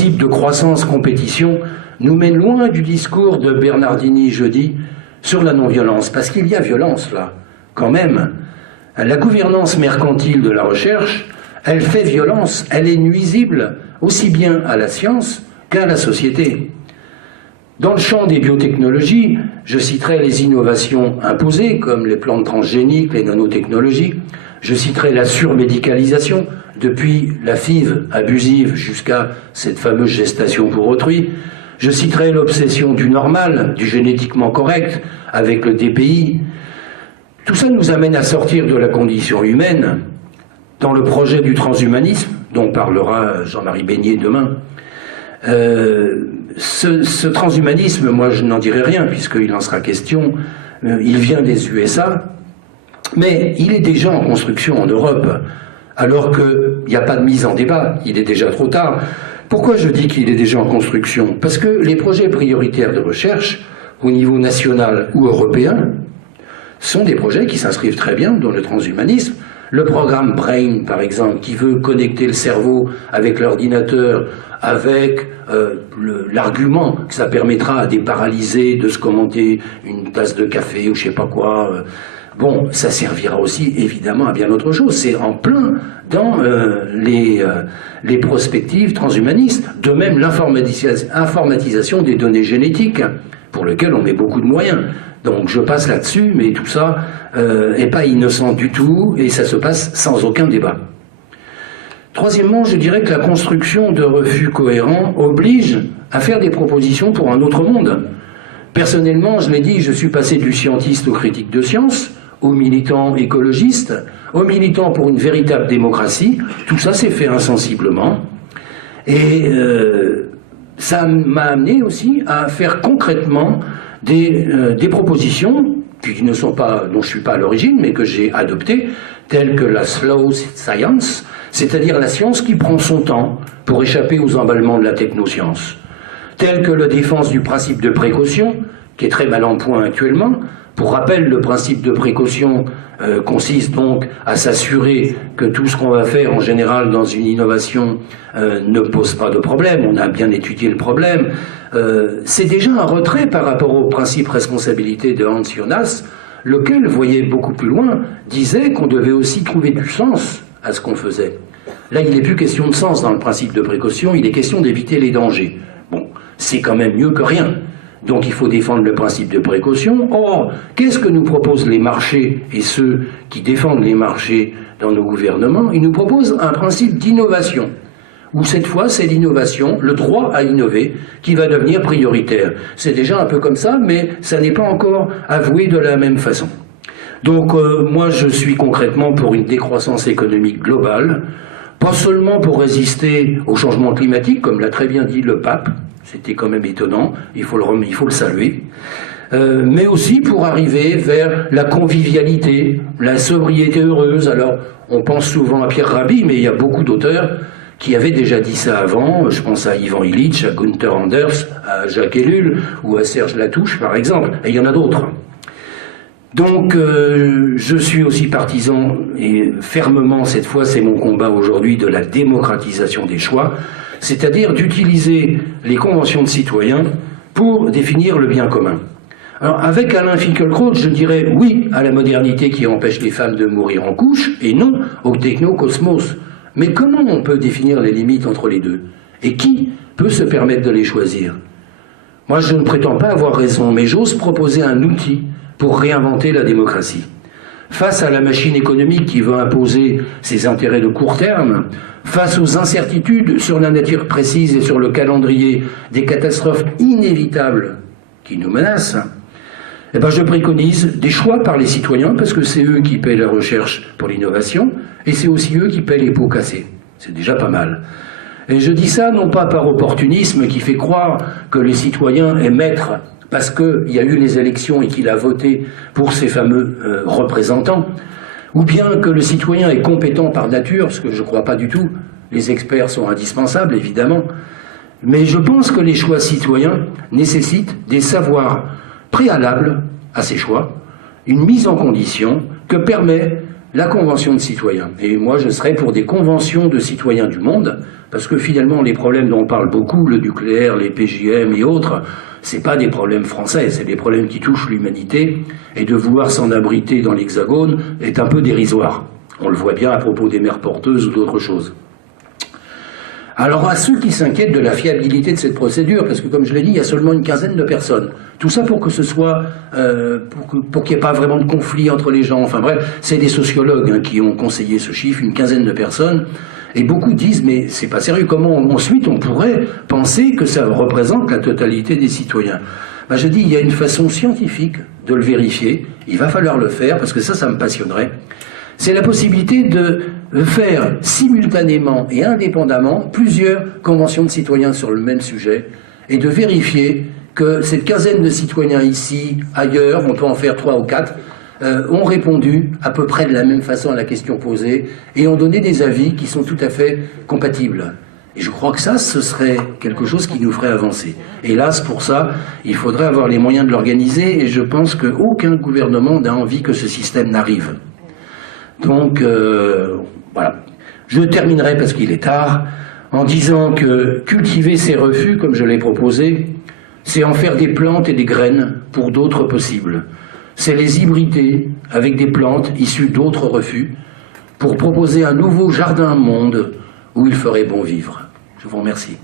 type de croissance-compétition nous mène loin du discours de Bernardini jeudi sur la non-violence, parce qu'il y a violence là, quand même. La gouvernance mercantile de la recherche, elle fait violence, elle est nuisible aussi bien à la science qu'à la société. Dans le champ des biotechnologies, je citerai les innovations imposées, comme les plantes transgéniques, les nanotechnologies. Je citerai la surmédicalisation, depuis la FIV abusive jusqu'à cette fameuse gestation pour autrui. Je citerai l'obsession du normal, du génétiquement correct, avec le DPI. Tout ça nous amène à sortir de la condition humaine dans le projet du transhumanisme, dont parlera Jean-Marie Beignet demain. Ce transhumanisme, moi je n'en dirai rien, puisqu'il en sera question, il vient des USA, mais il est déjà en construction en Europe, alors qu'il n'y a pas de mise en débat, il est déjà trop tard. Pourquoi je dis qu'il est déjà en construction? Parce que les projets prioritaires de recherche, au niveau national ou européen, sont des projets qui s'inscrivent très bien dans le transhumanisme. Le programme BRAIN, par exemple, qui veut connecter le cerveau avec l'ordinateur, avec l'argument que ça permettra à des paralysés de se commander une tasse de café ou je sais pas quoi. Bon, ça servira aussi évidemment à bien autre chose. C'est en plein dans les perspectives transhumanistes. De même, l'informatisation des données génétiques, pour lequel on met beaucoup de moyens. Donc je passe là-dessus, mais tout ça n'est pas innocent du tout, et ça se passe sans aucun débat. Troisièmement, je dirais que la construction de refus cohérents oblige à faire des propositions pour un autre monde. Personnellement, je l'ai dit, je suis passé du scientiste au critique de science, aux militants écologistes, aux militants pour une véritable démocratie. Tout ça s'est fait insensiblement. Et ça m'a amené aussi à faire concrètement des propositions qui ne sont pas, dont je ne suis pas à l'origine, mais que j'ai adoptées, telles que la slow science, c'est-à-dire la science qui prend son temps pour échapper aux emballements de la technoscience, telles que la défense du principe de précaution, qui est très mal en point actuellement. Pour rappel, le principe de précaution consiste donc à s'assurer que tout ce qu'on va faire en général dans une innovation ne pose pas de problème. On a bien étudié le problème. C'est déjà un retrait par rapport au principe responsabilité de Hans Jonas, lequel, voyait beaucoup plus loin, disait qu'on devait aussi trouver du sens à ce qu'on faisait. Là, il n'est plus question de sens dans le principe de précaution, il est question d'éviter les dangers. Bon, c'est quand même mieux que rien. Donc il faut défendre le principe de précaution. Or, qu'est-ce que nous proposent les marchés et ceux qui défendent les marchés dans nos gouvernements? Ils nous proposent un principe d'innovation, où cette fois c'est l'innovation, le droit à innover, qui va devenir prioritaire. C'est déjà un peu comme ça, mais ça n'est pas encore avoué de la même façon. Donc moi je suis concrètement pour une décroissance économique globale, pas seulement pour résister au changement climatique, comme l'a très bien dit le pape. C'était quand même étonnant, il faut le saluer. Mais aussi pour arriver vers la convivialité, la sobriété heureuse. Alors, on pense souvent à Pierre Rabhi, mais il y a beaucoup d'auteurs qui avaient déjà dit ça avant. Je pense à Ivan Illich, à Gunther Anders, à Jacques Ellul, ou à Serge Latouche, par exemple. Et il y en a d'autres. Donc, je suis aussi partisan, et fermement, cette fois, c'est mon combat aujourd'hui, de la démocratisation des choix, c'est-à-dire d'utiliser les conventions de citoyens pour définir le bien commun. Alors, avec Alain Finkielkraut, je dirais oui à la modernité qui empêche les femmes de mourir en couche, et non au technocosmos. Mais comment on peut définir les limites entre les deux? Et qui peut se permettre de les choisir? Moi, je ne prétends pas avoir raison, mais j'ose proposer un outil pour réinventer la démocratie. Face à la machine économique qui veut imposer ses intérêts de court terme, face aux incertitudes sur la nature précise et sur le calendrier des catastrophes inévitables qui nous menacent, eh ben je préconise des choix par les citoyens, parce que c'est eux qui paient la recherche pour l'innovation, et c'est aussi eux qui paient les pots cassés. C'est déjà pas mal. Et je dis ça non pas par opportunisme qui fait croire que les citoyens est maître parce qu'il y a eu les élections et qu'il a voté pour ces fameux représentants, ou bien que le citoyen est compétent par nature, ce que je ne crois pas du tout. Les experts sont indispensables, évidemment. Mais je pense que les choix citoyens nécessitent des savoirs préalables à ces choix, une mise en condition que permet la Convention de citoyens. Et moi, je serais pour des conventions de citoyens du monde, parce que finalement, les problèmes dont on parle beaucoup, le nucléaire, les PJM et autres, c'est pas des problèmes français, c'est des problèmes qui touchent l'humanité, et de vouloir s'en abriter dans l'Hexagone est un peu dérisoire. On le voit bien à propos des mères porteuses ou d'autres choses. Alors à ceux qui s'inquiètent de la fiabilité de cette procédure, parce que comme je l'ai dit, il y a seulement une quinzaine de personnes. Tout ça pour que ce soit, pour qu'il n'y ait pas vraiment de conflit entre les gens. Enfin bref, c'est des sociologues qui ont conseillé ce chiffre, une quinzaine de personnes. Et beaucoup disent, mais c'est pas sérieux, comment ensuite on pourrait penser que ça représente la totalité des citoyens? Ben, je dis, il y a une façon scientifique de le vérifier, il va falloir le faire, parce que ça me passionnerait. C'est la possibilité de faire simultanément et indépendamment plusieurs conventions de citoyens sur le même sujet et de vérifier que cette quinzaine de citoyens ici, ailleurs, on peut en faire 3 ou 4, ont répondu à peu près de la même façon à la question posée et ont donné des avis qui sont tout à fait compatibles. Et je crois que ça, ce serait quelque chose qui nous ferait avancer. Hélas, pour ça, il faudrait avoir les moyens de l'organiser et je pense qu'aucun gouvernement n'a envie que ce système n'arrive. Donc, voilà. Je terminerai, parce qu'il est tard, en disant que cultiver ces refus, comme je l'ai proposé, c'est en faire des plantes et des graines pour d'autres possibles. C'est les hybrider avec des plantes issues d'autres refus pour proposer un nouveau jardin-monde où il ferait bon vivre. Je vous remercie.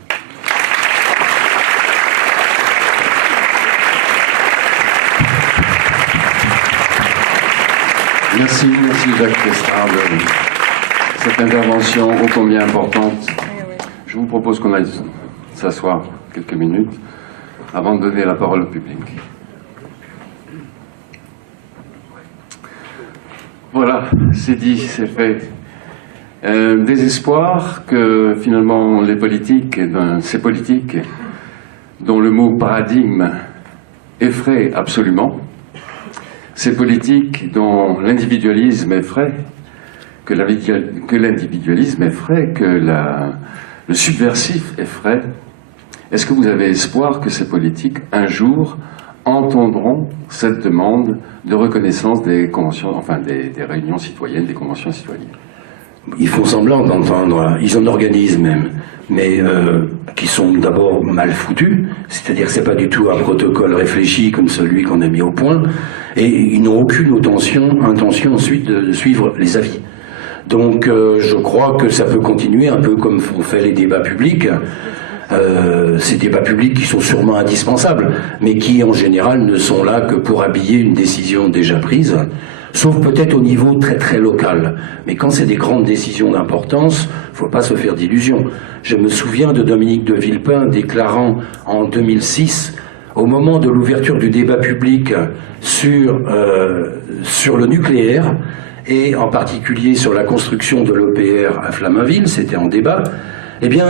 Merci Jacques Pestrard de cette intervention ô combien importante. Je vous propose qu'on aille s'asseoir quelques minutes avant de donner la parole au public. Voilà, c'est dit, c'est fait. Désespoir que finalement les politiques, ces politiques dont le mot paradigme effraie absolument, ces politiques dont l'individualisme effraie, que l'individualisme effraie, que le subversif effraie, est-ce que vous avez espoir que ces politiques, un jour, entendront cette demande de reconnaissance des conventions, enfin des réunions citoyennes, des conventions citoyennes? Ils font semblant d'entendre, ils en organisent même, mais qui sont d'abord mal foutus, c'est-à-dire que c'est pas du tout un protocole réfléchi comme celui qu'on a mis au point, et ils n'ont aucune intention ensuite de suivre les avis. Donc je crois que ça peut continuer un peu comme on fait les débats publics, ces débats publics qui sont sûrement indispensables, mais qui en général ne sont là que pour habiller une décision déjà prise, sauf peut-être au niveau très très local. Mais quand c'est des grandes décisions d'importance, il ne faut pas se faire d'illusions. Je me souviens de Dominique de Villepin déclarant en 2006, au moment de l'ouverture du débat public sur le nucléaire, et en particulier sur la construction de l'EPR à Flamanville, c'était en débat, eh bien,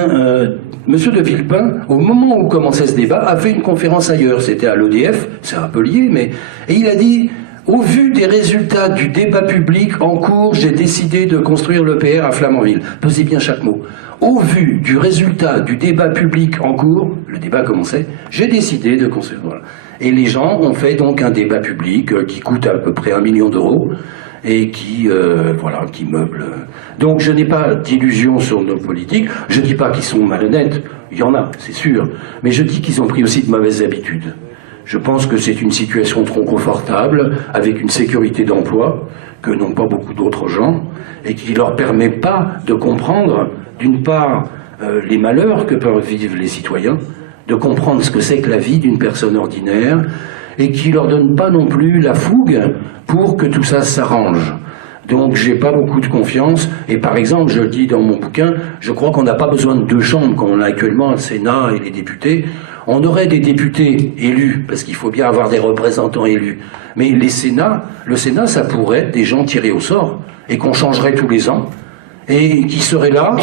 Monsieur de Villepin, au moment où commençait ce débat, a fait une conférence ailleurs, c'était à l'EDF, c'est un peu lié, mais... Et il a dit... Au vu des résultats du débat public en cours, j'ai décidé de construire l'EPR à Flamanville. Pesez bien chaque mot. Au vu du résultat du débat public en cours, le débat commençait, j'ai décidé de construire... Voilà. Et les gens ont fait donc un débat public qui coûte à peu près 1 million d'euros et qui, voilà, qui meuble. Donc je n'ai pas d'illusions sur nos politiques. Je ne dis pas qu'ils sont malhonnêtes, il y en a, c'est sûr. Mais je dis qu'ils ont pris aussi de mauvaises habitudes. Je pense que c'est une situation trop confortable, avec une sécurité d'emploi, que n'ont pas beaucoup d'autres gens, et qui ne leur permet pas de comprendre, d'une part, les malheurs que peuvent vivre les citoyens, de comprendre ce que c'est que la vie d'une personne ordinaire, et qui ne leur donne pas non plus la fougue pour que tout ça s'arrange. Donc j'ai pas beaucoup de confiance, et par exemple, je le dis dans mon bouquin, je crois qu'on n'a pas besoin de 2 chambres, comme on a actuellement le Sénat et les députés. On aurait des députés élus, parce qu'il faut bien avoir des représentants élus. Mais le Sénat, ça pourrait être des gens tirés au sort, et qu'on changerait tous les ans, et qui seraient là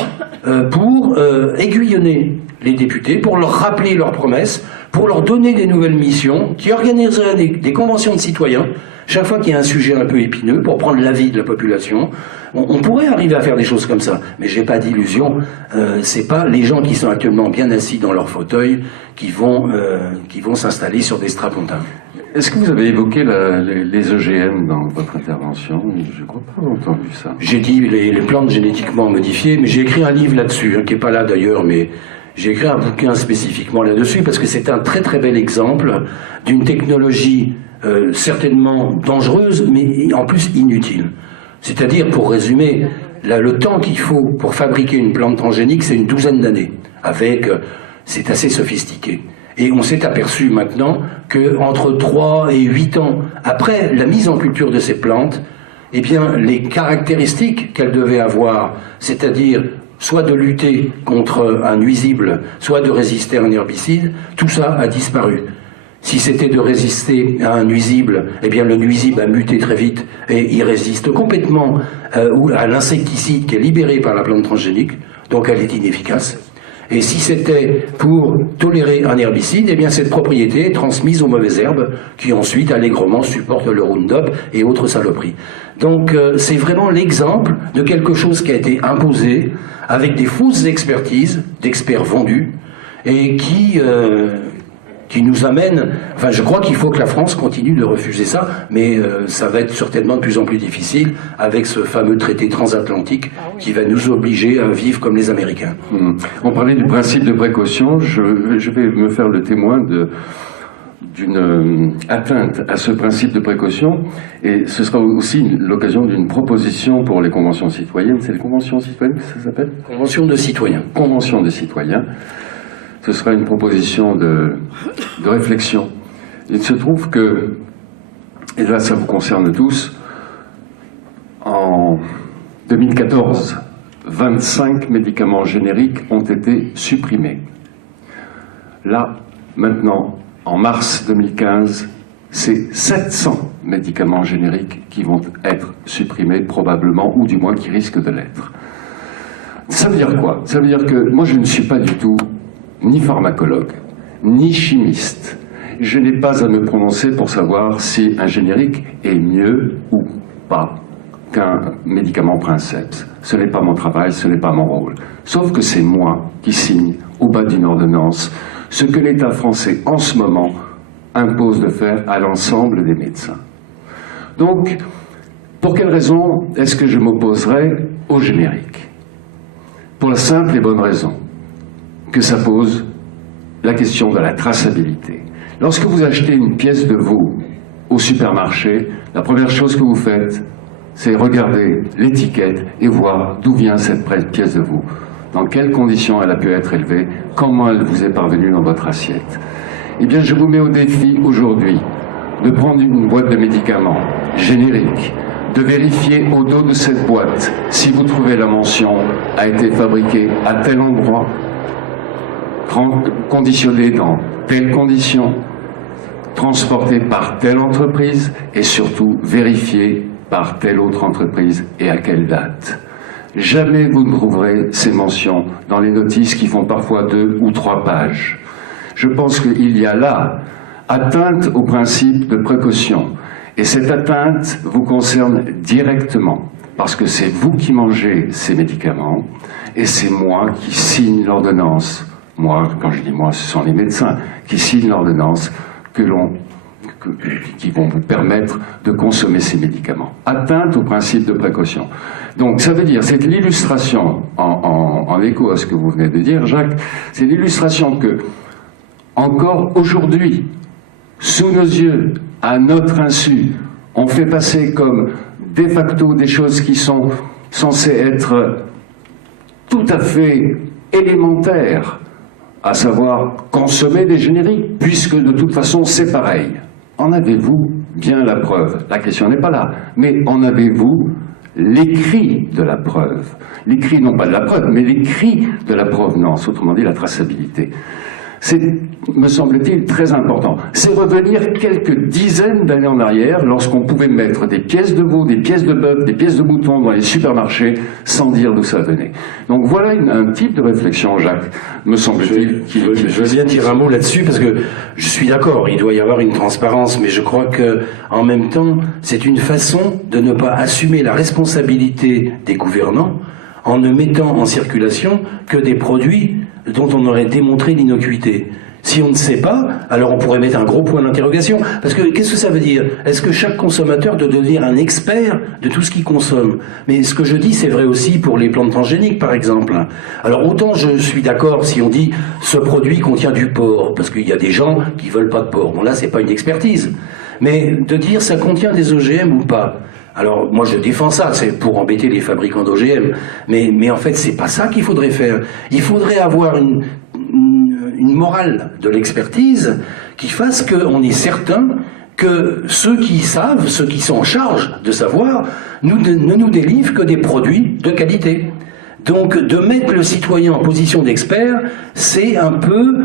pour aiguillonner les députés, pour leur rappeler leurs promesses, pour leur donner des nouvelles missions, qui organiseraient des conventions de citoyens, chaque fois qu'il y a un sujet un peu épineux, pour prendre l'avis de la population. On pourrait arriver à faire des choses comme ça, mais j'ai pas d'illusion. C'est pas les gens qui sont actuellement bien assis dans leur fauteuil qui vont s'installer sur des strapontins. Est-ce que vous avez évoqué les OGM dans votre intervention? Je ne crois pas avoir entendu ça. J'ai dit les plantes génétiquement modifiées, mais j'ai écrit un livre là-dessus, qui n'est pas là d'ailleurs, mais j'ai écrit un bouquin spécifiquement là-dessus, parce que c'est un très très bel exemple d'une technologie certainement dangereuse, mais en plus inutile. C'est-à-dire, pour résumer, le temps qu'il faut pour fabriquer une plante transgénique, c'est une douzaine d'années. C'est assez sophistiqué. Et on s'est aperçu maintenant qu'entre 3 et 8 ans après la mise en culture de ces plantes, eh bien, les caractéristiques qu'elles devaient avoir, c'est-à-dire soit de lutter contre un nuisible, soit de résister à un herbicide, tout ça a disparu. Si c'était de résister à un nuisible, eh bien le nuisible a muté très vite et il résiste complètement à l'insecticide qui est libéré par la plante transgénique, donc elle est inefficace. Et si c'était pour tolérer un herbicide, eh bien cette propriété est transmise aux mauvaises herbes qui ensuite allègrement supportent le Roundup et autres saloperies. Donc c'est vraiment l'exemple de quelque chose qui a été imposé avec des fausses expertises d'experts vendus et qui nous amène, enfin je crois qu'il faut que la France continue de refuser ça, mais ça va être certainement de plus en plus difficile avec ce fameux traité transatlantique qui va nous obliger à vivre comme les Américains. On parlait du principe de précaution, je vais me faire le témoin d'une atteinte à ce principe de précaution, et ce sera aussi l'occasion d'une proposition pour les conventions citoyennes. C'est les conventions citoyennes que ça s'appelle? Convention de citoyens. Convention de citoyens. Ce sera une proposition de réflexion. Il se trouve que, et là ça vous concerne tous, en 2014, 25 médicaments génériques ont été supprimés. Là, maintenant, en mars 2015, c'est 700 médicaments génériques qui vont être supprimés probablement, ou du moins qui risquent de l'être. Ça veut dire quoi? Ça veut dire que moi je ne suis pas du tout ni pharmacologue, ni chimiste. Je n'ai pas à me prononcer pour savoir si un générique est mieux ou pas qu'un médicament princeps. Ce n'est pas mon travail, ce n'est pas mon rôle. Sauf que c'est moi qui signe au bas d'une ordonnance ce que l'État français en ce moment impose de faire à l'ensemble des médecins. Donc, pour quelle raison est-ce que je m'opposerais au générique? Pour la simple et bonne raison que ça pose la question de la traçabilité. Lorsque vous achetez une pièce de veau au supermarché, la première chose que vous faites, c'est regarder l'étiquette et voir d'où vient cette pièce de veau, dans quelles conditions elle a pu être élevée, comment elle vous est parvenue dans votre assiette. Eh bien, je vous mets au défi aujourd'hui de prendre une boîte de médicaments générique, de vérifier au dos de cette boîte si vous trouvez la mention « a été fabriqué à tel endroit », conditionné dans telles conditions, transporté par telle entreprise et surtout vérifié par telle autre entreprise et à quelle date. Jamais vous ne trouverez ces mentions dans les notices qui font parfois 2 ou 3 pages. Je pense qu'il y a là atteinte au principe de précaution. Et cette atteinte vous concerne directement, parce que c'est vous qui mangez ces médicaments et c'est moi qui signe l'ordonnance. Moi, quand je dis moi, ce sont les médecins qui signent l'ordonnance qui vont vous permettre de consommer ces médicaments. Atteinte au principe de précaution. Donc ça veut dire, c'est l'illustration, en écho à ce que vous venez de dire, Jacques, c'est l'illustration que, encore aujourd'hui, sous nos yeux, à notre insu, on fait passer comme de facto des choses qui sont censées être tout à fait élémentaires, à savoir consommer des génériques, puisque de toute façon c'est pareil. En avez-vous bien la preuve? La question n'est pas là. Mais en avez-vous l'écrit de la preuve? L'écrit, non pas de la preuve, mais l'écrit de la provenance, autrement dit la traçabilité. c'est, me semble-t-il, très important. C'est revenir quelques dizaines d'années en arrière, lorsqu'on pouvait mettre des pièces de veau, des pièces de bœuf, des pièces de mouton dans les supermarchés, sans dire d'où ça venait. Donc voilà un type de réflexion, Jacques, me semble-t-il. Je veux bien dire un mot là-dessus, parce que je suis d'accord, il doit y avoir une transparence, mais je crois que, en même temps, c'est une façon de ne pas assumer la responsabilité des gouvernants en ne mettant en circulation que des produits dont on aurait démontré l'innocuité. Si on ne sait pas, alors on pourrait mettre un gros point d'interrogation. Parce que qu'est-ce que ça veut dire? Est-ce que chaque consommateur doit devenir un expert de tout ce qu'il consomme? Mais ce que je dis, c'est vrai aussi pour les plantes transgéniques, par exemple. Alors autant je suis d'accord si on dit ce produit contient du porc, parce qu'il y a des gens qui veulent pas de porc. Bon là, c'est pas une expertise. Mais de dire ça contient des OGM ou pas. Alors, moi, je défends ça, c'est pour embêter les fabricants d'OGM. Mais en fait, c'est pas ça qu'il faudrait faire. Il faudrait avoir une morale de l'expertise qui fasse qu'on est certain que ceux qui savent, ceux qui sont en charge de savoir, ne nous délivrent que des produits de qualité. Donc, de mettre le citoyen en position d'expert, c'est un peu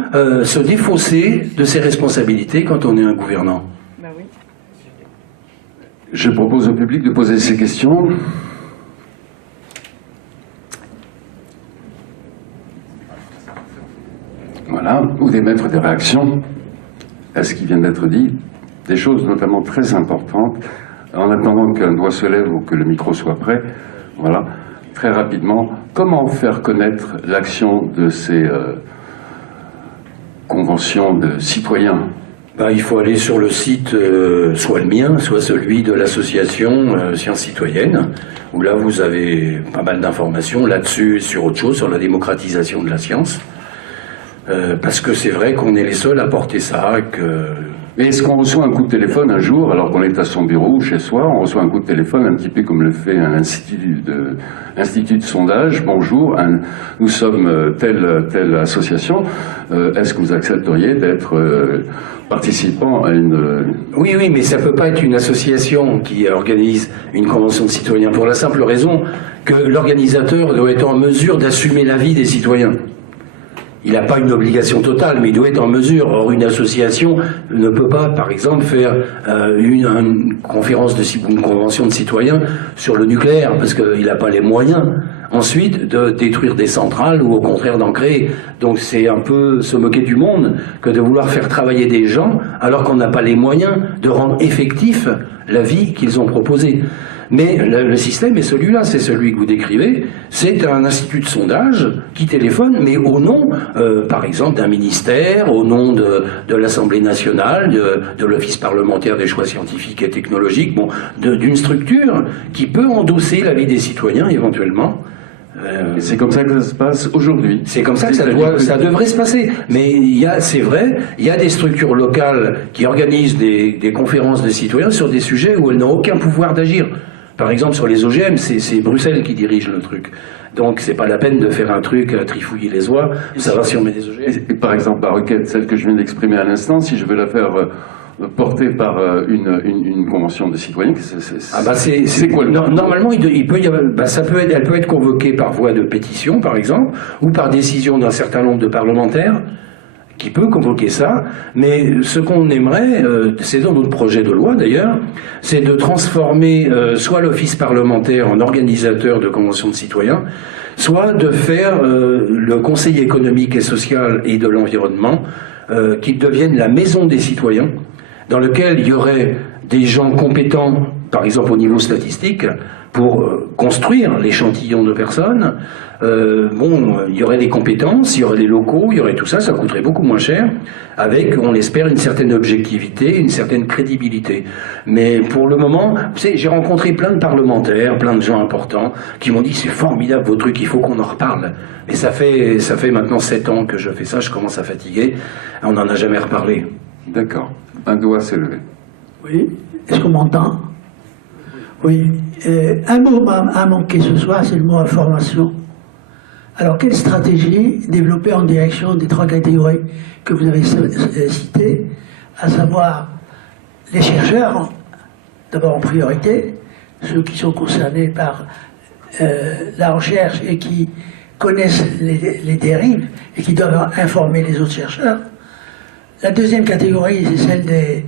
se défausser de ses responsabilités quand on est un gouvernant. Je propose au public de poser ces questions. Voilà, ou d'émettre des réactions à ce qui vient d'être dit, des choses notamment très importantes. En attendant qu'un doigt se lève ou que le micro soit prêt, voilà, très rapidement, comment faire connaître l'action de ces conventions de citoyens? Il faut aller sur le site, soit le mien, soit celui de l'association Sciences Citoyennes, où là vous avez pas mal d'informations là-dessus, sur autre chose, sur la démocratisation de la science. Parce que c'est vrai qu'on est les seuls à porter ça. Mais est-ce qu'on reçoit un coup de téléphone un jour, alors qu'on est à son bureau ou chez soi, on reçoit un coup de téléphone un petit peu comme le fait un institut de sondage. Bonjour, nous sommes telle association, est-ce que vous accepteriez d'être participant à une... Oui, mais ça peut pas être une association qui organise une convention de citoyens pour la simple raison que l'organisateur doit être en mesure d'assumer l'avis des citoyens. Il n'a pas une obligation totale, mais il doit être en mesure. Or, une association ne peut pas, par exemple, faire une conférence une convention de citoyens sur le nucléaire, parce qu'il n'a pas les moyens, ensuite, de détruire des centrales ou au contraire d'en créer. Donc c'est un peu se moquer du monde que de vouloir faire travailler des gens alors qu'on n'a pas les moyens de rendre effectif l'avis qu'ils ont proposé. Mais le système est celui-là, c'est celui que vous décrivez. C'est un institut de sondage qui téléphone, mais au nom, par exemple, d'un ministère, au nom de l'Assemblée nationale, de l'Office parlementaire des choix scientifiques et technologiques, bon, d'une structure qui peut endosser l'avis des citoyens éventuellement. C'est comme ça que ça se passe aujourd'hui. C'est comme ça que ça devrait se passer. Mais c'est vrai, il y a des structures locales qui organisent des conférences de citoyens sur des sujets où elles n'ont aucun pouvoir d'agir. Par exemple, sur les OGM, c'est Bruxelles qui dirige le truc. Donc, c'est pas la peine de faire un truc à trifouiller les oies, pour savoir si on met des OGM. Et par exemple, la requête, celle que je viens d'exprimer à l'instant, si je veux la faire portée par une convention de citoyens, c'est quoi le... Normalement, il peut y avoir, elle peut être convoquée par voie de pétition, par exemple, ou par décision d'un certain nombre de parlementaires, qui peut convoquer ça, mais ce qu'on aimerait, c'est dans notre projet de loi d'ailleurs, c'est de transformer soit l'office parlementaire en organisateur de conventions de citoyens, soit de faire le Conseil économique et social et de l'environnement qu'il devienne la maison des citoyens, dans lequel il y aurait des gens compétents, par exemple au niveau statistique, pour construire l'échantillon de personnes. Il y aurait des compétences, il y aurait des locaux, il y aurait tout ça, ça coûterait beaucoup moins cher, avec, on l'espère, une certaine objectivité, une certaine crédibilité. Mais pour le moment, vous savez, j'ai rencontré plein de parlementaires, plein de gens importants, qui m'ont dit c'est formidable vos trucs, il faut qu'on en reparle. Mais ça fait maintenant 7 ans que je fais ça, je commence à fatiguer, on n'en a jamais reparlé. D'accord. Un doigt s'est levé. Oui, est-ce qu'on m'entend? Oui. Un mot a manqué ce soir, c'est le mot information. Alors, quelle stratégie développer en direction des 3 catégories que vous avez citées, à savoir les chercheurs, d'abord en priorité, ceux qui sont concernés par la recherche et qui connaissent les dérives et qui doivent informer les autres chercheurs, La deuxième catégorie, c'est celle des,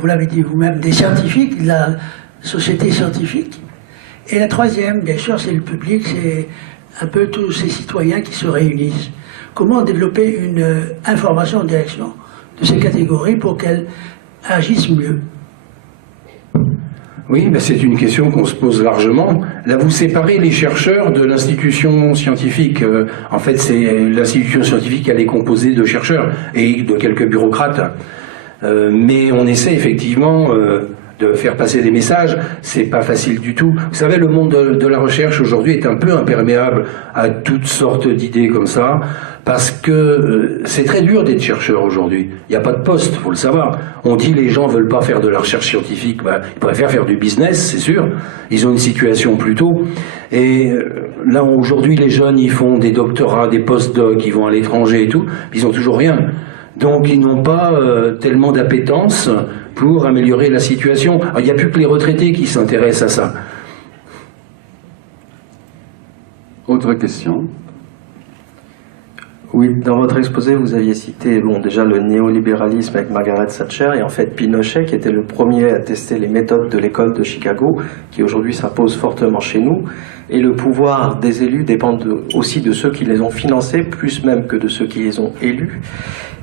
vous l'avez dit vous-même, des scientifiques, de la société scientifique. Et la troisième, bien sûr, c'est le public, c'est un peu tous ces citoyens qui se réunissent. Comment développer une information en direction de ces catégories pour qu'elles agissent mieux? Oui, ben c'est une question qu'on se pose largement. Là, vous séparez les chercheurs de l'institution scientifique. En fait, c'est l'institution scientifique, elle est composée de chercheurs et de quelques bureaucrates. Mais on essaie effectivement de faire passer des messages. C'est pas facile du tout. Vous savez, le monde de la recherche aujourd'hui est un peu imperméable à toutes sortes d'idées comme ça, parce que c'est très dur d'être chercheur aujourd'hui. Il n'y a pas de poste, faut le savoir. On dit les gens veulent pas faire de la recherche scientifique, ben, ils préfèrent faire du business, c'est sûr. Ils ont une situation plutôt. Et là aujourd'hui, les jeunes, ils font des doctorats, des post-docs, ils vont à l'étranger et tout, ils ont toujours rien. Donc ils n'ont pas tellement d'appétence pour améliorer la situation. Alors, il n'y a plus que les retraités qui s'intéressent à ça. Autre question? Oui, dans votre exposé, vous aviez cité bon, déjà le néolibéralisme avec Margaret Thatcher et en fait Pinochet, qui était le premier à tester les méthodes de l'école de Chicago, qui aujourd'hui s'impose fortement chez nous. Et le pouvoir des élus dépend aussi de ceux qui les ont financés, plus même que de ceux qui les ont élus.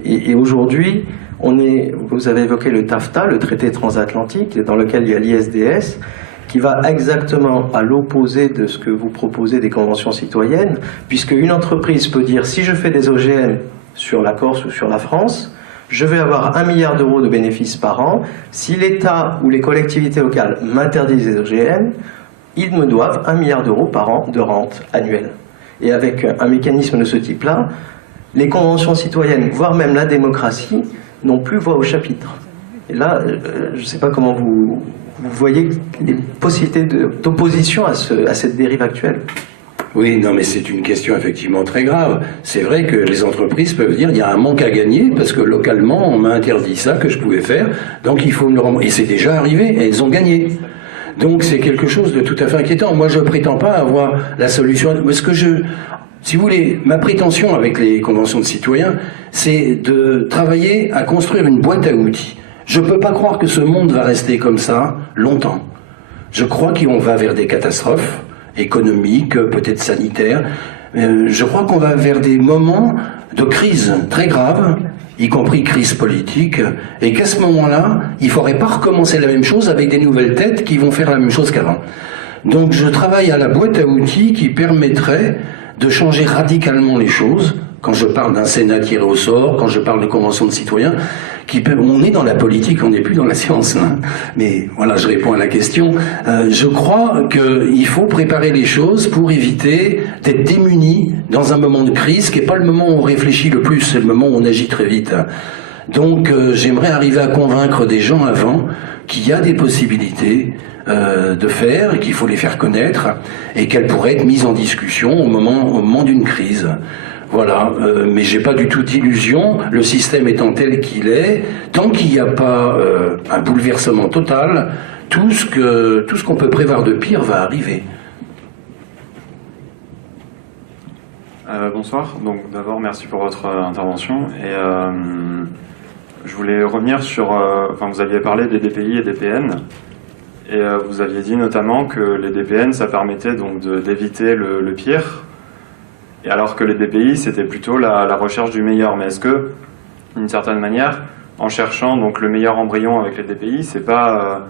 Et aujourd'hui, vous avez évoqué le TAFTA, le traité transatlantique, dans lequel il y a l'ISDS, qui va exactement à l'opposé de ce que vous proposez des conventions citoyennes, puisque une entreprise peut dire, si je fais des OGM sur la Corse ou sur la France, je vais avoir 1 milliard d'euros de bénéfices par an. Si l'État ou les collectivités locales m'interdisent les OGM, ils me doivent 1 milliard d'euros par an de rente annuelle. Et avec un mécanisme de ce type-là, les conventions citoyennes, voire même la démocratie, n'ont plus voix au chapitre. Et là, je ne sais pas comment vous voyez les possibilités d'opposition à cette dérive actuelle. Oui, non, mais c'est une question effectivement très grave. C'est vrai que les entreprises peuvent dire il y a un manque à gagner parce que localement on m'a interdit ça que je pouvais faire, donc il faut me le rembourser. Et c'est déjà arrivé et elles ont gagné. Donc c'est quelque chose de tout à fait inquiétant. Moi je prétends pas avoir la solution. Parce que si vous voulez, ma prétention avec les conventions de citoyens, c'est de travailler à construire une boîte à outils. Je ne peux pas croire que ce monde va rester comme ça longtemps. Je crois qu'on va vers des catastrophes économiques, peut-être sanitaires. Je crois qu'on va vers des moments de crise très graves, y compris crise politique, et qu'à ce moment-là, il ne faudrait pas recommencer la même chose avec des nouvelles têtes qui vont faire la même chose qu'avant. Donc je travaille à la boîte à outils qui permettrait de changer radicalement les choses. Quand je parle d'un Sénat tiré au sort, quand je parle de convention de citoyens, on est dans la politique, on n'est plus dans la science. Hein. Mais voilà, je réponds à la question. Je crois qu'il faut préparer les choses pour éviter d'être démunis dans un moment de crise, qui n'est pas le moment où on réfléchit le plus, c'est le moment où on agit très vite. Donc j'aimerais arriver à convaincre des gens avant qu'il y a des possibilités de faire, et qu'il faut les faire connaître, et qu'elles pourraient être mises en discussion au moment d'une crise. Voilà, mais j'ai pas du tout d'illusion, le système étant tel qu'il est, tant qu'il n'y a pas un bouleversement total, tout ce qu'on peut prévoir de pire va arriver. Bonsoir, donc d'abord merci pour votre intervention, et je voulais revenir sur, vous aviez parlé des DPI et des DPN, et vous aviez dit notamment que les DPN ça permettait donc d'éviter le pire, et alors que les DPI, c'était plutôt la recherche du meilleur. Mais est-ce que, d'une certaine manière, en cherchant donc le meilleur embryon avec les DPI, c'est pas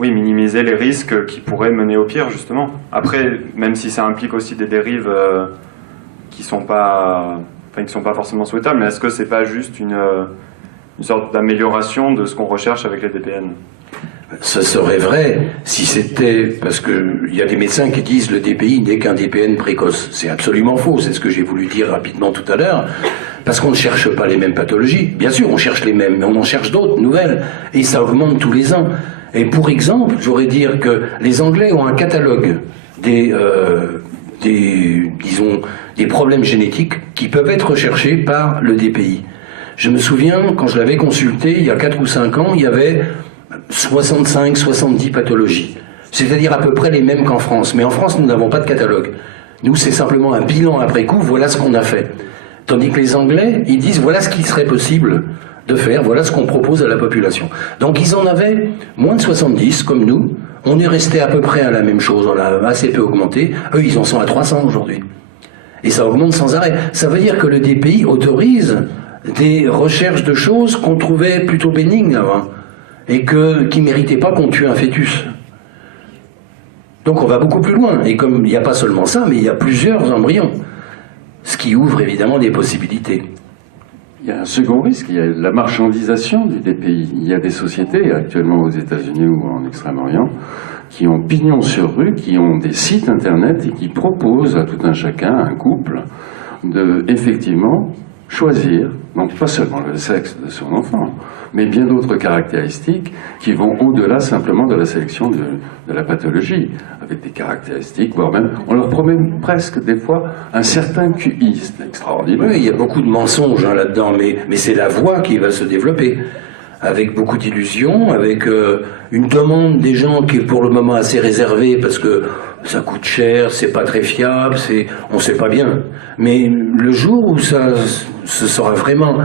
minimiser les risques qui pourraient mener au pire, justement? Après, même si ça implique aussi des dérives qui sont pas forcément souhaitables, mais est-ce que c'est pas juste une sorte d'amélioration de ce qu'on recherche avec les DPN? Ça serait vrai si c'était... Parce qu'il y a des médecins qui disent le DPI n'est qu'un DPN précoce. C'est absolument faux, c'est ce que j'ai voulu dire rapidement tout à l'heure. Parce qu'on ne cherche pas les mêmes pathologies. Bien sûr, on cherche les mêmes, mais on en cherche d'autres, nouvelles. Et ça augmente tous les ans. Et pour exemple, j'aurais dire que les Anglais ont un catalogue des problèmes génétiques qui peuvent être recherchés par le DPI. Je me souviens, quand je l'avais consulté, il y a 4 ou 5 ans, il y avait 65-70 pathologies. C'est-à-dire à peu près les mêmes qu'en France. Mais en France, nous n'avons pas de catalogue. Nous, c'est simplement un bilan après coup, voilà ce qu'on a fait. Tandis que les Anglais, ils disent, voilà ce qui serait possible de faire. Voilà ce qu'on propose à la population. Donc ils en avaient moins de 70, comme nous. On est resté à peu près à la même chose, on a assez peu augmenté. Eux, ils en sont à 300 aujourd'hui. Et ça augmente sans arrêt. Ça veut dire que le DPI autorise des recherches de choses qu'on trouvait plutôt bénignes avant, et qui ne méritaient pas qu'on tue un fœtus. Donc on va beaucoup plus loin. Et comme il n'y a pas seulement ça, mais il y a plusieurs embryons. Ce qui ouvre évidemment des possibilités. Il y a un second risque, il y a la marchandisation du DPI. Il y a des sociétés, actuellement aux États-Unis ou en Extrême-Orient, qui ont pignon sur rue, qui ont des sites internet et qui proposent à tout un chacun, un couple, de effectivement choisir, donc pas seulement le sexe de son enfant, mais bien d'autres caractéristiques qui vont au-delà simplement de la sélection de la pathologie, avec des caractéristiques, voire même, on leur promet presque des fois un certain QI, c'est extraordinaire. Oui, il y a beaucoup de mensonges là-dedans, mais c'est la voie qui va se développer, avec beaucoup d'illusions, avec une demande des gens qui est pour le moment assez réservée, parce que ça coûte cher, c'est pas très fiable, on sait pas bien. Mais le jour où ce sera vraiment,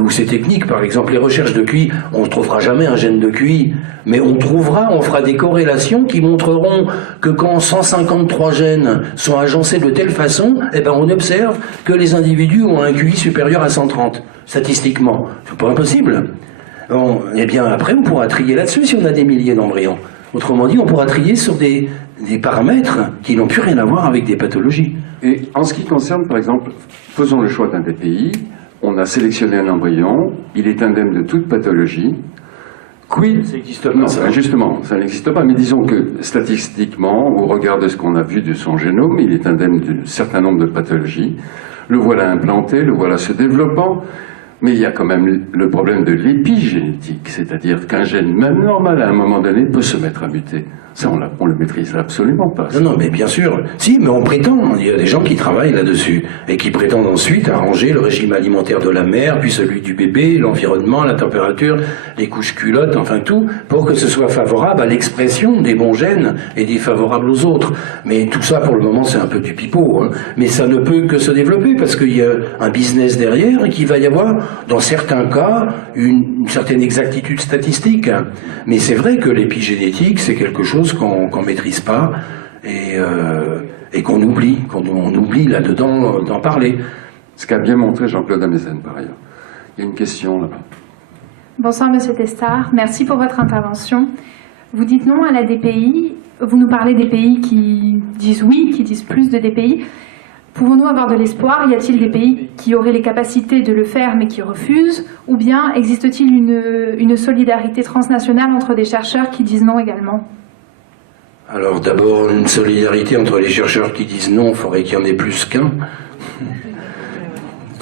où c'est technique, par exemple les recherches de QI, on ne trouvera jamais un gène de QI, mais on fera des corrélations qui montreront que quand 153 gènes sont agencés de telle façon, eh ben on observe que les individus ont un QI supérieur à 130, statistiquement. C'est pas impossible. Bon, eh bien après on pourra trier là-dessus si on a des milliers d'embryons. Autrement dit, on pourra trier sur des paramètres qui n'ont plus rien à voir avec des pathologies. Et en ce qui concerne, par exemple, faisons le choix d'un DPI, on a sélectionné un embryon, il est indemne de toute pathologie. Quid? Ça n'existe pas. Non, justement, ça n'existe pas, mais disons que statistiquement, au regard de ce qu'on a vu de son génome, il est indemne d'un certain nombre de pathologies. Le voilà implanté, le voilà se développant. Mais il y a quand même le problème de l'épigénétique, c'est-à-dire qu'un gène, même normal à un moment donné, peut se mettre à muter. Ça, on le maîtrise absolument pas. Non, mais bien sûr. Si, mais on prétend. Il y a des gens qui travaillent là-dessus et qui prétendent ensuite arranger le régime alimentaire de la mère, puis celui du bébé, l'environnement, la température, les couches culottes, enfin tout, pour que ce soit favorable à l'expression des bons gènes et défavorable aux autres. Mais tout ça, pour le moment, c'est un peu du pipeau. Hein. Mais ça ne peut que se développer parce qu'il y a un business derrière et qu'il va y avoir, dans certains cas, une certaine exactitude statistique. Mais c'est vrai que l'épigénétique, c'est quelque chose qu'on maîtrise pas et qu'on oublie, on oublie là-dedans d'en parler. Ce qu'a bien montré Jean-Claude Amezen, par ailleurs. Il y a une question là-bas. Bonsoir Monsieur Testard, merci pour votre intervention. Vous dites non à la DPI, vous nous parlez des pays qui disent oui, qui disent plus de DPI. Pouvons-nous avoir de l'espoir? Y a-t-il des pays qui auraient les capacités de le faire mais qui refusent? Ou bien existe-t-il une solidarité transnationale entre des chercheurs qui disent non également? Alors d'abord, une solidarité entre les chercheurs qui disent non, il faudrait qu'il y en ait plus qu'un.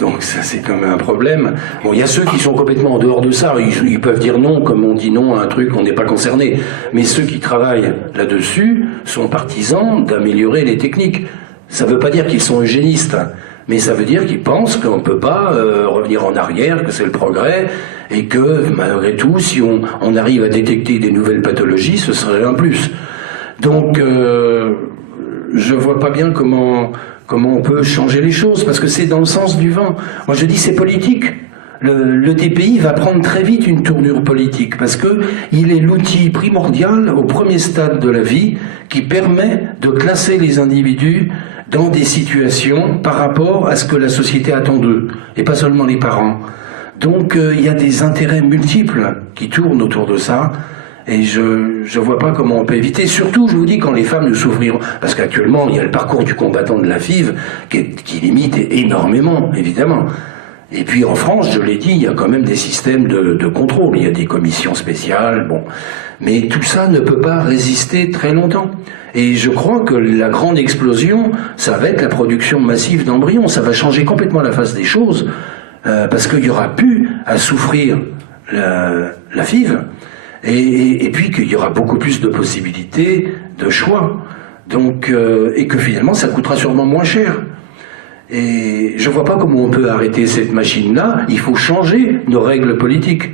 Donc ça c'est quand même un problème. Bon, il y a ceux qui sont complètement en dehors de ça, ils peuvent dire non, comme on dit non à un truc, on n'est pas concerné. Mais ceux qui travaillent là-dessus sont partisans d'améliorer les techniques. Ça ne veut pas dire qu'ils sont eugénistes, mais ça veut dire qu'ils pensent qu'on ne peut pas revenir en arrière, que c'est le progrès, et que malgré tout, si on arrive à détecter des nouvelles pathologies, ce serait un plus. Donc, je vois pas bien comment on peut changer les choses, parce que c'est dans le sens du vent. Moi je dis c'est politique. Le DPI va prendre très vite une tournure politique, parce que il est l'outil primordial au premier stade de la vie qui permet de classer les individus dans des situations par rapport à ce que la société attend d'eux, et pas seulement les parents. Donc il y a des intérêts multiples qui tournent autour de ça, et je vois pas comment on peut éviter. Surtout, je vous dis, quand les femmes ne souffriront, parce qu'actuellement il y a le parcours du combattant de la FIV qui limite énormément, évidemment. Et puis en France, je l'ai dit, il y a quand même des systèmes de contrôle, il y a des commissions spéciales, bon. Mais tout ça ne peut pas résister très longtemps. Et je crois que la grande explosion, ça va être la production massive d'embryons, ça va changer complètement la face des choses, parce qu'il n'y aura plus à souffrir la FIV, et puis qu'il y aura beaucoup plus de possibilités de choix, donc, et que finalement ça coûtera sûrement moins cher. Et je ne vois pas comment on peut arrêter cette machine-là. Il faut changer nos règles politiques.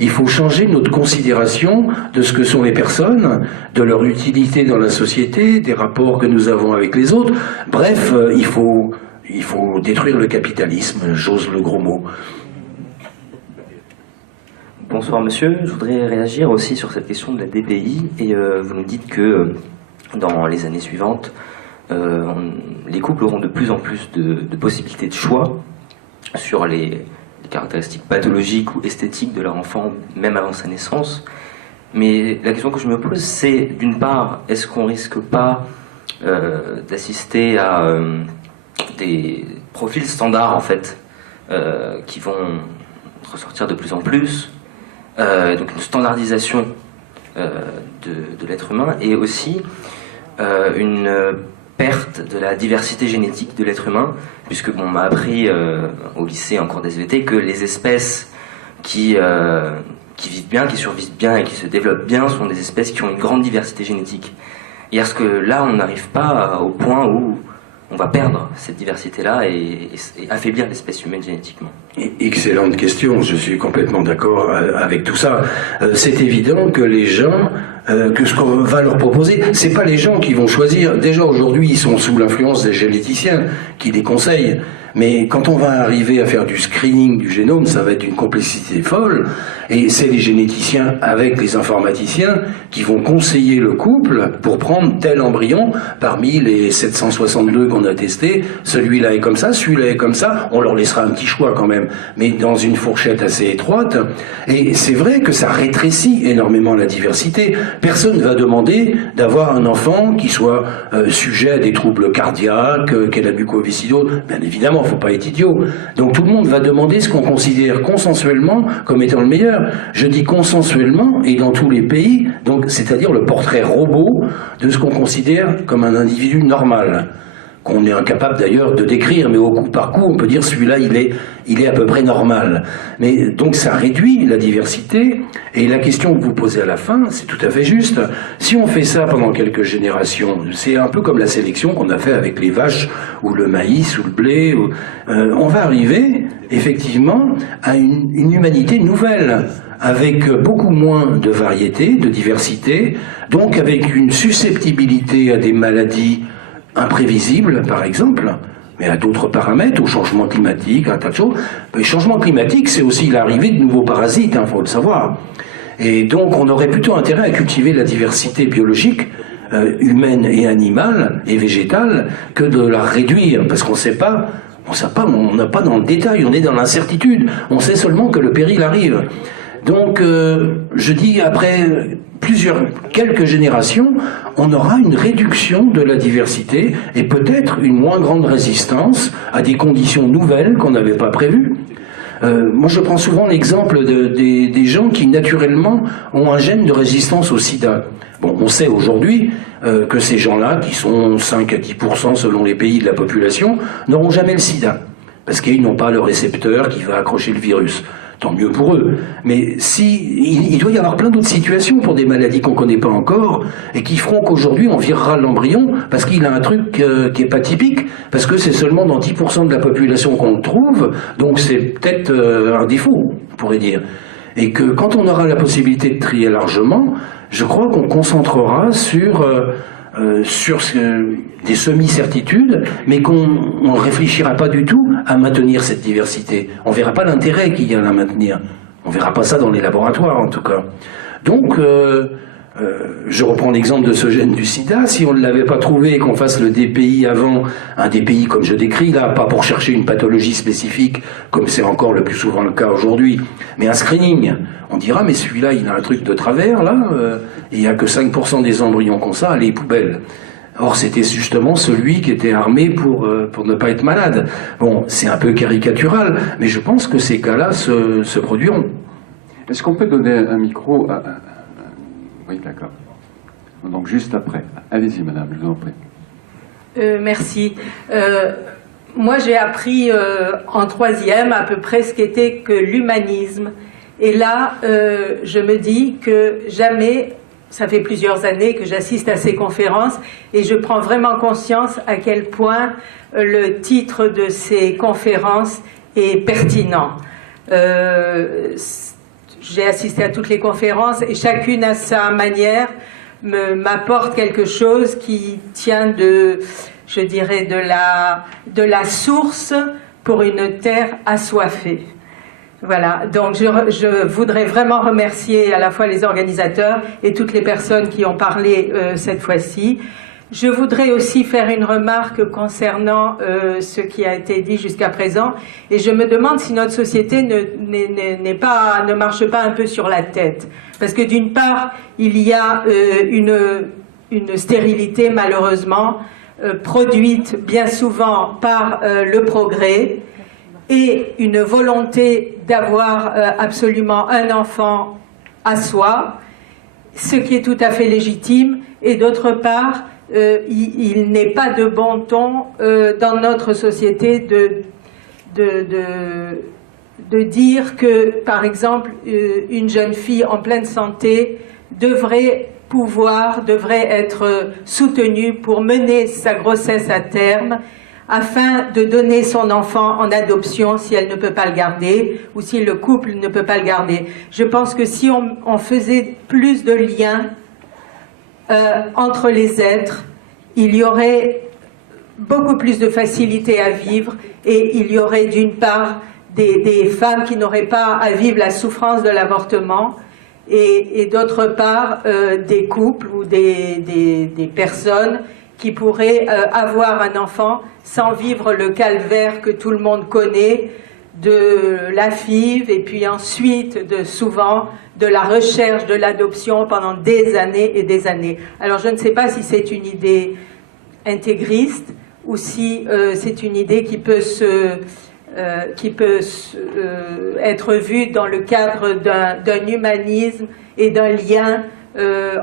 Il faut changer notre considération de ce que sont les personnes, de leur utilité dans la société, des rapports que nous avons avec les autres. Bref, il faut détruire le capitalisme, j'ose le gros mot. Bonsoir monsieur, je voudrais réagir aussi sur cette question de la DPI et vous nous dites que dans les années suivantes, les couples auront de plus en plus de possibilités de choix sur les caractéristiques pathologiques ou esthétiques de leur enfant, même avant sa naissance. Mais la question que je me pose, c'est d'une part, est-ce qu'on risque pas d'assister à des profils standards en fait, qui vont ressortir de plus en plus, donc une standardisation de l'être humain, et aussi une perte de la diversité génétique de l'être humain, puisque on m'a appris au lycée en cours d'SVT que les espèces qui vivent bien, qui survivent bien et qui se développent bien sont des espèces qui ont une grande diversité génétique. Et est-ce que là on n'arrive pas au point où on va perdre cette diversité-là et affaiblir l'espèce humaine génétiquement? Excellente question, je suis complètement d'accord avec tout ça. C'est évident que les gens, que ce qu'on va leur proposer, c'est pas les gens qui vont choisir. Déjà aujourd'hui, ils sont sous l'influence des généticiens qui les conseillent. Mais quand on va arriver à faire du screening du génome, ça va être une complexité folle. Et c'est les généticiens avec les informaticiens qui vont conseiller le couple pour prendre tel embryon parmi les 762 qu'on a testés. Celui-là est comme ça, celui-là est comme ça. On leur laissera un petit choix quand même, mais dans une fourchette assez étroite. Et c'est vrai que ça rétrécit énormément la diversité. Personne ne va demander d'avoir un enfant qui soit sujet à des troubles cardiaques, qu'elle a mucoviscidose. Bien évidemment, faut pas être idiot. Donc tout le monde va demander ce qu'on considère consensuellement comme étant le meilleur. Je dis consensuellement et dans tous les pays, donc c'est-à-dire le portrait robot de ce qu'on considère comme un individu normal, qu'on est incapable d'ailleurs de décrire, mais au coup par coup, on peut dire celui-là, il est à peu près normal. Mais donc ça réduit la diversité, et la question que vous posez à la fin, c'est tout à fait juste. Si on fait ça pendant quelques générations, c'est un peu comme la sélection qu'on a fait avec les vaches, ou le maïs, ou le blé, on va arriver, effectivement, à une humanité nouvelle, avec beaucoup moins de variété, de diversité, donc avec une susceptibilité à des maladies imprévisibles, par exemple, mais à d'autres paramètres, au changement climatique, à un tas de choses. Le changement climatique, c'est aussi l'arrivée de nouveaux parasites, faut le savoir. Et donc, on aurait plutôt intérêt à cultiver la diversité biologique, humaine et animale, et végétale, que de la réduire, parce qu'on ne sait pas, on n'a pas dans le détail, on est dans l'incertitude, on sait seulement que le péril arrive. Donc, je dis, après quelques générations, on aura une réduction de la diversité et peut-être une moins grande résistance à des conditions nouvelles qu'on n'avait pas prévues. Moi, je prends souvent l'exemple des gens qui, naturellement, ont un gène de résistance au sida. Bon, on sait aujourd'hui que ces gens-là, qui sont 5 à 10% selon les pays de la population, n'auront jamais le sida, parce qu'ils n'ont pas le récepteur qui va accrocher le virus. Tant mieux pour eux. Mais il doit y avoir plein d'autres situations pour des maladies qu'on ne connaît pas encore et qui feront qu'aujourd'hui on virera l'embryon parce qu'il a un truc qui n'est pas typique, parce que c'est seulement dans 10% de la population qu'on le trouve, donc c'est peut-être un défaut, on pourrait dire. Et que quand on aura la possibilité de trier largement, je crois qu'on concentrera sur des semi-certitudes, mais qu'on ne réfléchira pas du tout à maintenir cette diversité. On ne verra pas l'intérêt qu'il y a à la maintenir. On ne verra pas ça dans les laboratoires, en tout cas. Donc, je reprends l'exemple de ce gène du sida. Si on ne l'avait pas trouvé et qu'on fasse le DPI avant, un DPI comme je décris là, pas pour chercher une pathologie spécifique, comme c'est encore le plus souvent le cas aujourd'hui, mais un screening, on dira, mais celui-là, il a un truc de travers, là, et il n'y a que 5% des embryons qu'on ça, les poubelles. Or, c'était justement celui qui était armé pour ne pas être malade. Bon, c'est un peu caricatural, mais je pense que ces cas-là se produiront. Est-ce qu'on peut donner un micro à... Oui, d'accord. Donc, juste après. Allez-y, madame, je vous en prie. Merci. Moi, j'ai appris en troisième à peu près ce qu'était que l'humanisme. Et là, je me dis que jamais... Ça fait plusieurs années que j'assiste à ces conférences et je prends vraiment conscience à quel point le titre de ces conférences est pertinent. J'ai assisté à toutes les conférences et chacune à sa manière m'apporte quelque chose qui tient de, je dirais, de la source pour une terre assoiffée. Voilà, donc je voudrais vraiment remercier à la fois les organisateurs et toutes les personnes qui ont parlé cette fois-ci. Je voudrais aussi faire une remarque concernant ce qui a été dit jusqu'à présent, et je me demande si notre société ne marche pas un peu sur la tête. Parce que d'une part, il y a une stérilité malheureusement produite bien souvent par le progrès, et une volonté d'avoir absolument un enfant à soi, ce qui est tout à fait légitime, et d'autre part, il n'est pas de bon ton dans notre société de dire que, par exemple, une jeune fille en pleine santé devrait être soutenue pour mener sa grossesse à terme, afin de donner son enfant en adoption si elle ne peut pas le garder ou si le couple ne peut pas le garder. Je pense que si on faisait plus de liens entre les êtres, il y aurait beaucoup plus de facilité à vivre, et il y aurait d'une part des femmes qui n'auraient pas à vivre la souffrance de l'avortement, et d'autre part des couples ou des personnes qui pourraient avoir un enfant sans vivre le calvaire que tout le monde connaît de la FIV, et puis ensuite souvent de la recherche de l'adoption pendant des années et des années. Alors je ne sais pas si c'est une idée intégriste ou si c'est une idée qui peut être vue dans le cadre d'un humanisme et d'un lien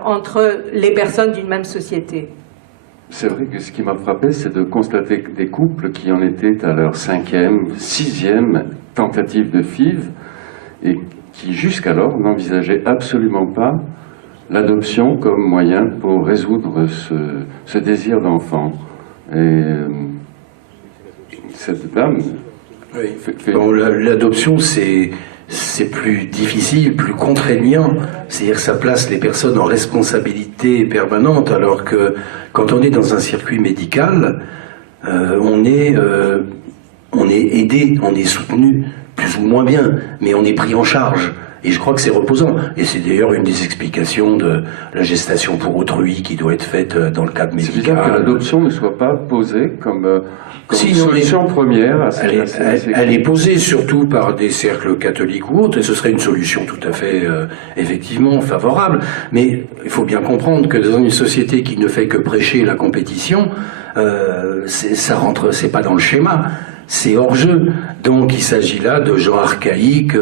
entre les personnes d'une même société. C'est vrai que ce qui m'a frappé, c'est de constater que des couples qui en étaient à leur 5e, 6e tentative de FIV, et qui jusqu'alors n'envisageaient absolument pas l'adoption comme moyen pour résoudre ce désir d'enfant. Et cette dame... Oui. Bon, l'adoption, c'est plus difficile, plus contraignant. C'est-à-dire que ça place les personnes en responsabilité permanente, alors que quand on est dans un circuit médical, on est aidé, on est soutenu, plus ou moins bien, mais on est pris en charge. Et je crois que c'est reposant. Et c'est d'ailleurs une des explications de la gestation pour autrui qui doit être faite dans le cadre médical. C'est bizarre que l'adoption ne soit pas posée comme solution première. Elle est posée surtout par des cercles catholiques ou autres, et ce serait une solution tout à fait, effectivement, favorable. Mais il faut bien comprendre que dans une société qui ne fait que prêcher la compétition, c'est pas dans le schéma. C'est hors jeu. Donc il s'agit là de gens archaïques,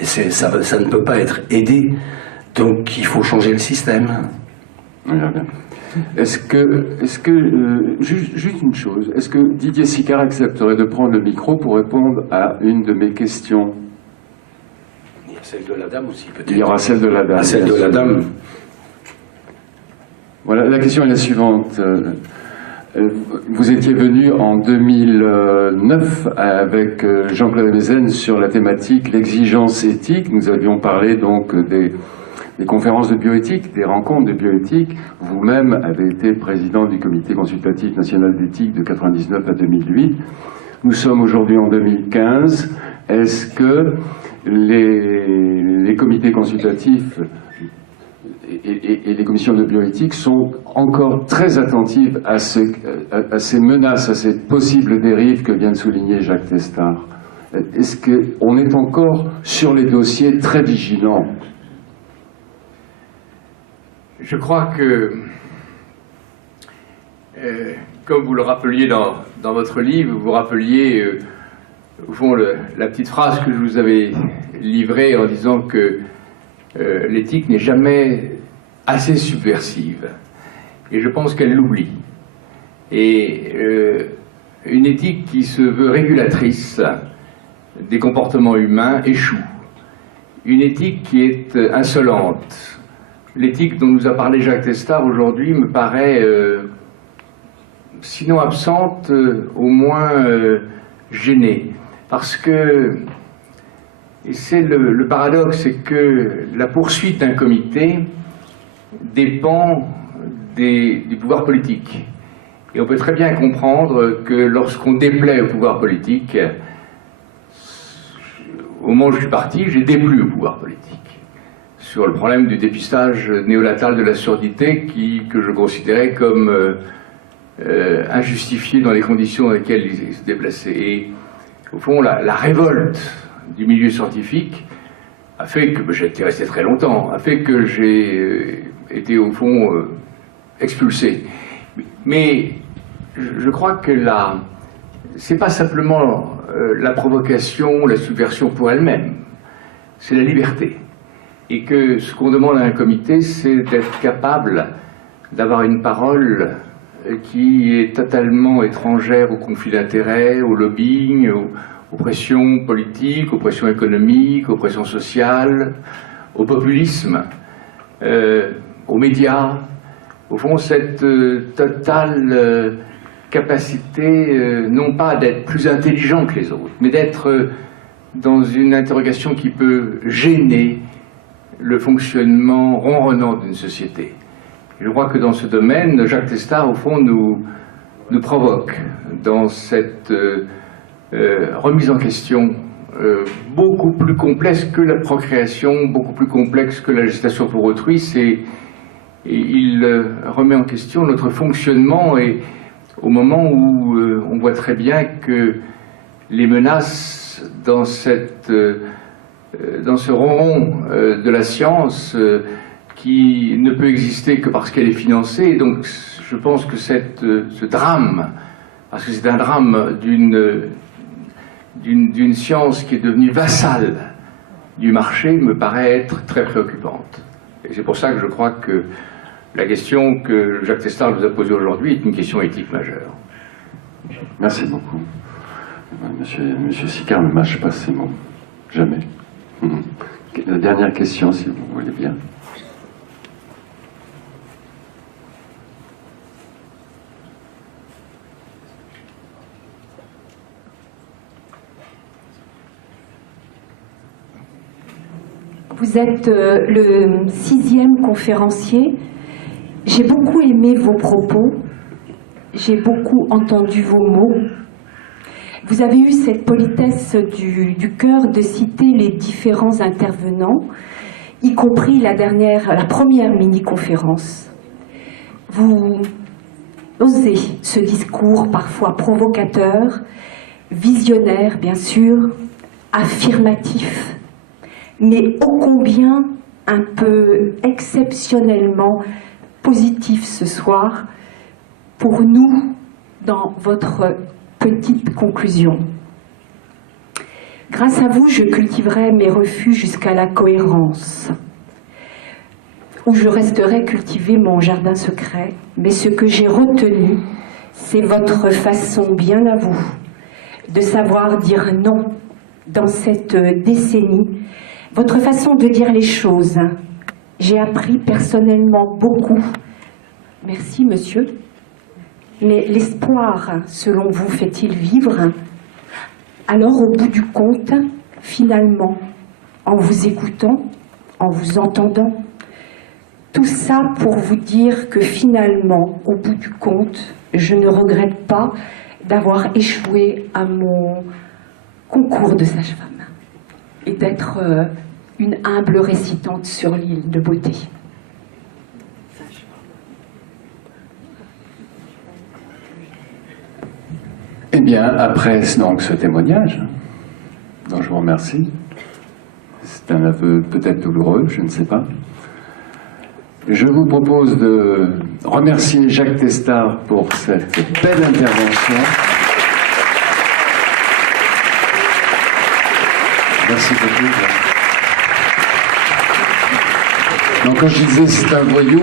ça ne peut pas être aidé. Donc il faut changer le système. Est-ce que juste une chose, est-ce que Didier Sicard accepterait de prendre le micro pour répondre à une de mes questions? Il y a celle de la dame aussi, peut-être. Il y aura celle de la dame. Celle de la dame. Voilà, la question est la suivante. Vous étiez venu en 2009 avec Jean-Claude Mézen sur la thématique l'exigence éthique. Nous avions parlé donc des conférences de bioéthique, des rencontres de bioéthique. Vous-même avez été président du comité consultatif national d'éthique de 1999 à 2008. Nous sommes aujourd'hui en 2015. Est-ce que les comités consultatifs et les commissions de bioéthique sont encore très attentives à ces menaces, à ces possibles dérives que vient de souligner Jacques Testard? Est-ce qu'on est encore sur les dossiers très vigilants? Je crois que, comme vous le rappeliez dans votre livre, vous rappeliez au fond la petite phrase que je vous avais livrée en disant que l'éthique n'est jamais assez subversive. Et je pense qu'elle l'oublie. Et une éthique qui se veut régulatrice des comportements humains échoue. Une éthique qui est insolente. L'éthique dont nous a parlé Jacques Testard aujourd'hui me paraît, sinon absente, au moins gênée. Parce que, et c'est le paradoxe, c'est que la poursuite d'un comité dépend du pouvoir politique. Et on peut très bien comprendre que lorsqu'on déplaît au pouvoir politique, au moment où je suis parti, j'ai déplu au pouvoir politique sur le problème du dépistage néonatal de la surdité que je considérais comme injustifié dans les conditions dans lesquelles il se déplaçait. Et au fond, la révolte du milieu scientifique a fait que, j'étais resté très longtemps, a fait que j'ai été au fond expulsé. Mais je crois que c'est pas simplement la provocation, la subversion pour elle-même, c'est la liberté. Et que ce qu'on demande à un comité, c'est d'être capable d'avoir une parole qui est totalement étrangère aux conflits d'intérêts, au lobbying, aux pressions politiques, aux pressions économiques, aux pressions sociales, au populisme, aux médias. Au fond, cette totale capacité, non pas d'être plus intelligent que les autres, mais d'être dans une interrogation qui peut gêner le fonctionnement ronronnant d'une société. Je crois que dans ce domaine, Jacques Testard, au fond, nous provoque dans cette remise en question beaucoup plus complexe que la procréation, beaucoup plus complexe que la gestation pour autrui. Et il remet en question notre fonctionnement, et au moment où on voit très bien que les menaces dans ce ronron de la science qui ne peut exister que parce qu'elle est financée. Et donc je pense que ce drame, parce que c'est un drame d'une science qui est devenue vassale du marché, me paraît être très préoccupante. Et c'est pour ça que je crois que la question que Jacques Testard nous a posée aujourd'hui est une question éthique majeure. Merci beaucoup. Monsieur Sicard ne mâche pas ses mots. Jamais. La dernière question, si vous voulez bien. Vous êtes le 6e conférencier. J'ai beaucoup aimé vos propos. J'ai beaucoup entendu vos mots. Vous avez eu cette politesse du cœur de citer les différents intervenants, y compris la première mini-conférence. Vous osez ce discours parfois provocateur, visionnaire bien sûr, affirmatif, mais ô combien un peu exceptionnellement positif ce soir pour nous dans votre petite conclusion. Grâce à vous, je cultiverai mes refus jusqu'à la cohérence, où je resterai cultiver mon jardin secret, mais ce que j'ai retenu, c'est votre façon bien à vous de savoir dire non dans cette décennie, votre façon de dire les choses. J'ai appris personnellement beaucoup. Merci, monsieur. Mais l'espoir, selon vous, fait-il vivre? Alors, au bout du compte, finalement, en vous écoutant, en vous entendant, tout ça pour vous dire que finalement, au bout du compte, je ne regrette pas d'avoir échoué à mon concours de sage-femme et d'être une humble récitante sur l'île de beauté. Eh bien, après donc ce témoignage, dont je vous remercie, c'est un aveu peut-être douloureux, je ne sais pas, je vous propose de remercier Jacques Testard pour cette belle intervention. Merci beaucoup. Donc, quand je disais c'est un voyou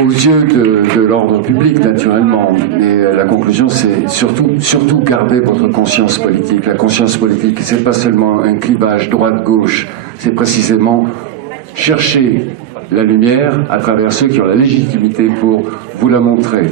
aux yeux de l'ordre public, naturellement. Mais la conclusion, c'est surtout garder votre conscience politique. La conscience politique, c'est pas seulement un clivage droite-gauche, c'est précisément chercher la lumière à travers ceux qui ont la légitimité pour vous la montrer.